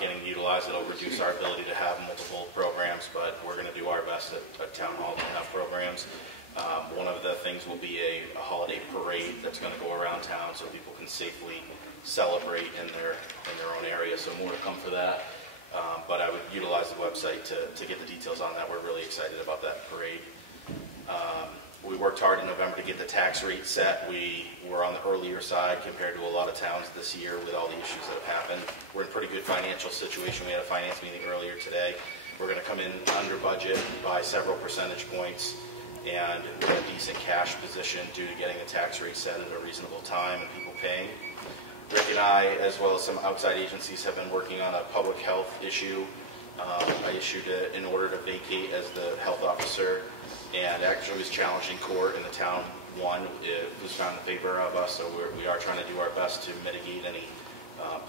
getting utilized. It'll reduce our ability to have multiple programs, but we're going to do our best at Town Hall to have programs. One of the things will be a holiday parade that's going to go around town so people can safely celebrate in their own area. So more to come for that. But I would utilize the website to get the details on that. We're really excited about that parade. We worked hard in November to get the tax rate set. We were on the earlier side compared to a lot of towns this year with all the issues that have happened. We're in a pretty good financial situation. We had a finance meeting earlier today. We're going to come in under budget by several percentage points, and we're in a decent cash position due to getting the tax rate set at a reasonable time and people paying. Rick and I, as well as some outside agencies, have been working on a public health issue. I issued an order to vacate as the health officer, and actually was challenged in court, and the town won. It was found in favor of us, so we are trying to do our best to mitigate any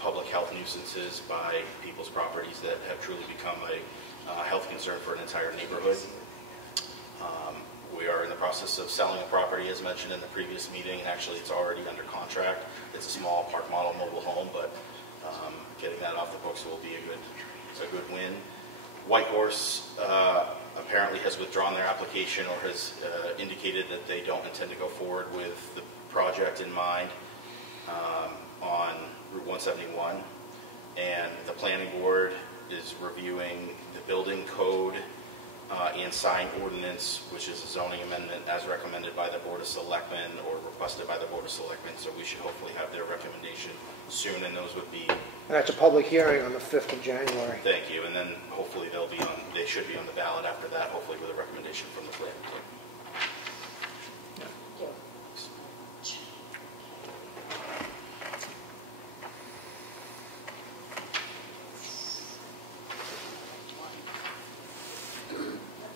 public health nuisances by people's properties that have truly become a health concern for an entire neighborhood. We are in the process of selling a property, as mentioned in the previous meeting, and actually it's already under contract. It's a small park model mobile home, but getting that off the books will be a good win. Whitehorse apparently has withdrawn their application, or has indicated that they don't intend to go forward with the project in mind on Route 171. And the planning board is reviewing the building code and sign ordinance, which is a zoning amendment as recommended by the Board of Selectmen or requested by the Board of Selectmen. So we should hopefully have their recommendation soon, and those would be... And that's a public hearing on the 5th of January. Thank you. And then hopefully they should be on the ballot after that, hopefully with a recommendation from the planning board.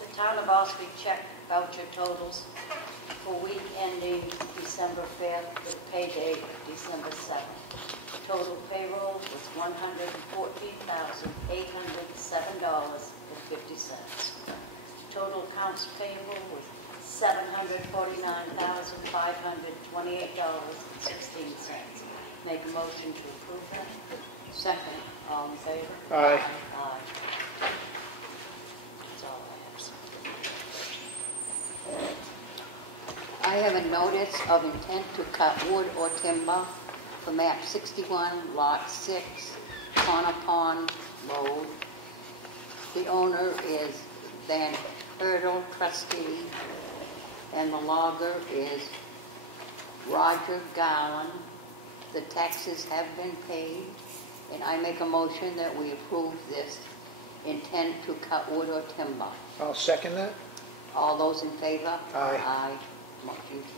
The Town of Ossipee check voucher totals for week ending December 5th with pay date December 7th. Total payroll was $114,807.50. Total accounts payable was $749,528.16. Make a motion to approve that. Second. All in favor? Aye. Aye. That's all I have. I have a notice of intent to cut wood or timber for map 61, lot 6, Corner Pond Road. The owner is Van Hurdle, trustee, and the logger is Roger Garland. The taxes have been paid, and I make a motion that we approve this intent to cut wood or timber. I'll second that. All those in favor? Aye. Aye. Motion carries.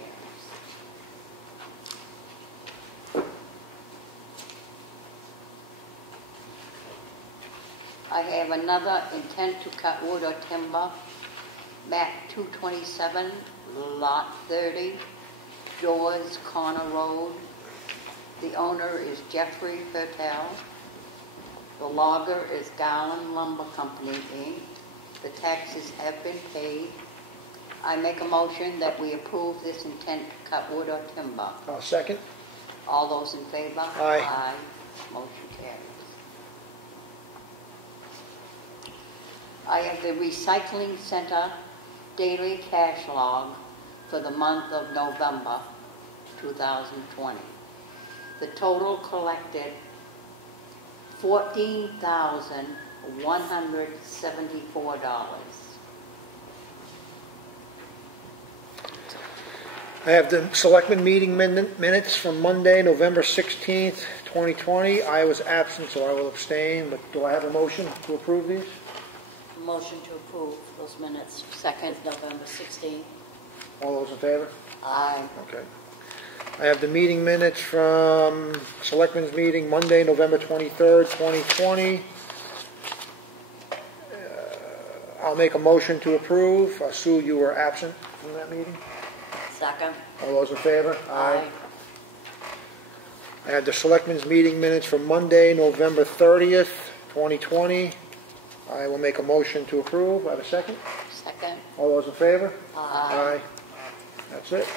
I have another intent to cut wood or timber, map 227, lot 30, Doors Corner Road. The owner is Jeffrey Hertel. The logger is Garland Lumber Company, Inc. The taxes have been paid. I make a motion that we approve this intent to cut wood or timber. I'll second. All those in favor? Aye. Motion carries. I have the recycling center daily cash log for the month of November 2020. The total collected $14,174. I have the selectmen meeting minutes from Monday, November 16th, 2020. I was absent, so I will abstain, but do I have a motion to approve these? Motion to approve those minutes, second, November 16th. All those in favor? Aye. Okay. I have the meeting minutes from Selectmen's meeting Monday, November 23rd, 2020. I'll make a motion to approve. Sue, you were absent from that meeting. Second. All those in favor? Aye. I have the Selectmen's meeting minutes from Monday, November 30th, 2020. I will make a motion to approve. I have a second. Second. All those in favor? Aye. That's it.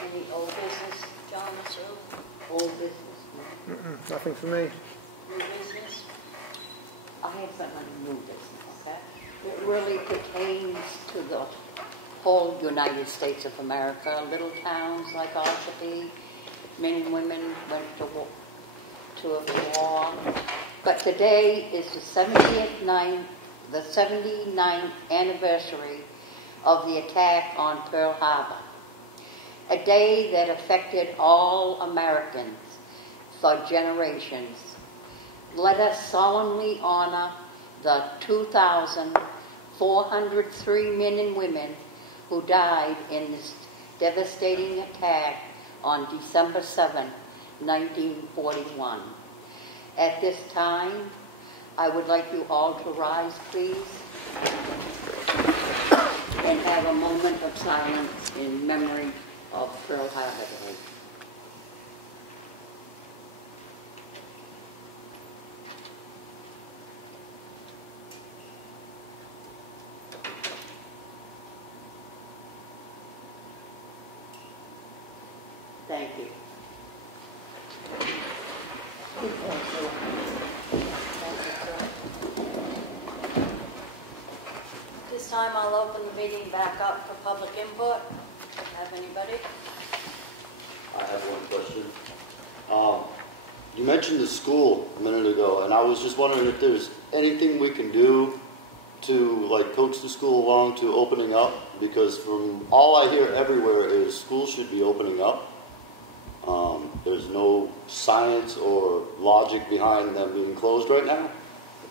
Any old business, John or Sue? Old business? No. Nothing for me. New business? I have some new business, okay? It really pertains to the whole United States of America. Little towns like Ossipee, men and women went to a war. But today is the 79th anniversary of the attack on Pearl Harbor. A day that affected all Americans for generations. Let us solemnly honor the 2,403 men and women who died in this devastating attack on December 7, 1941. At this time, I would like you all to rise, please, and have a moment of silence in memory of Pearl Harbor Day. Thank you. This time I'll open the meeting back up for public input. Have anybody? I have one question. You mentioned the school a minute ago, and I was just wondering if there's anything we can do to like coax the school along to opening up, because from all I hear everywhere is schools should be opening up. There's no science or logic behind them being closed right now.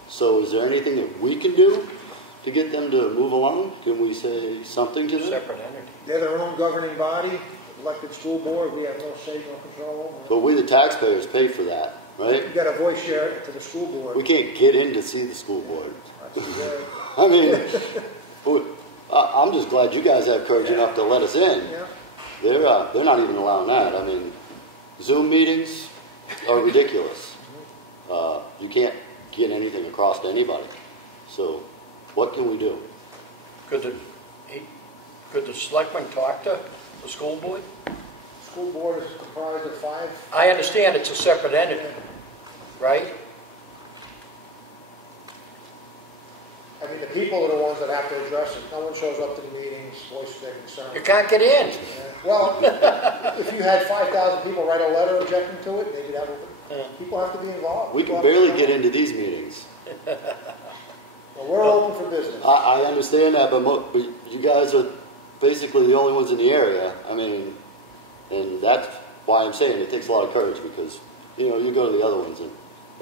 So is there anything that we can do to get them to move along? Can we say something to them? Separate entity. They're their own governing body, elected school board. We have no say, no control. But we, the taxpayers, pay for that, right? You got a voice share to the school board. We can't get in to see the school board. That's I mean, I'm just glad you guys have courage enough to let us in. Yeah. They're not even allowing that. I mean, Zoom meetings are ridiculous. You can't get anything across to anybody. So, what can we do? Could the selectmen talk to the school board? School board is comprised of 5. I understand it's a separate entity, right? I mean, the people are the ones that have to address it. No one shows up to the meetings, voices their concern. You can't get in. Yeah. Well, if you had 5,000 people write a letter objecting to it, maybe that would. People have to be involved. We can barely get into these meetings. Well, we're open for business. I understand that, but you guys are basically the only ones in the area. I mean, and that's why I'm saying it takes a lot of courage, because, you know, you go to the other ones and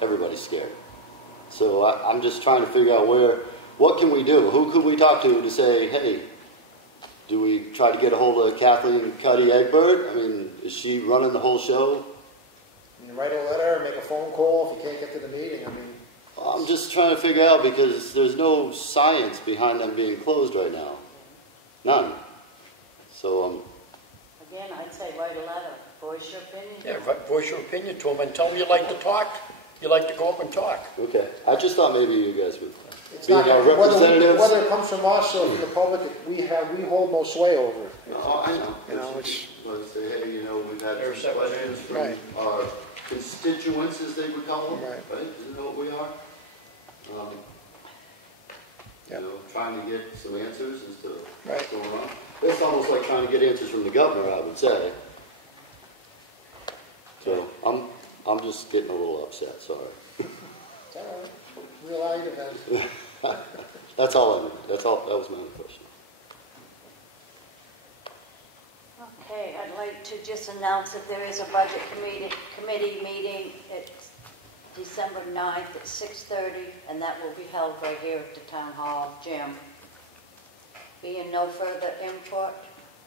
everybody's scared. So I'm just trying to figure out what can we do? Who could we talk to say, hey, do we try to get a hold of Kathleen Cuddy Egbert? I mean, is she running the whole show? You write a letter, make a phone call if you can't get to the meeting. I mean, I'm just trying to figure out, because there's no science behind them being closed right now. None. So, Again, I'd say write a letter, voice your opinion. Yeah, voice your opinion to them and tell them you'd like to talk. you like to go up and talk. Okay, I just thought maybe you guys would, It's being not, our whether representatives. it comes from us or from the public, we hold no sway over it. Oh, I know. You know, it's, Let's say, hey, we've had There's some separate questions from Right. our constituents, as they would call them, Right. right? Isn't that what we are? Yep. Trying to get some answers as to Right. what's going on. It's almost like trying to get answers from the governor, I would say. So I'm just getting a little upset. Sorry. it's all right. Real argument. That's all I knew. That was my only question. Okay, I'd like to just announce that there is a budget committee meeting at December 9th at 6:30, and that will be held right here at the Town Hall gym. Being no further input,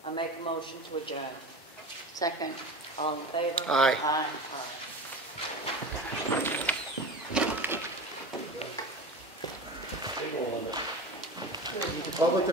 I make a motion to adjourn. Second. All in favor? Aye. Aye. Big one. The public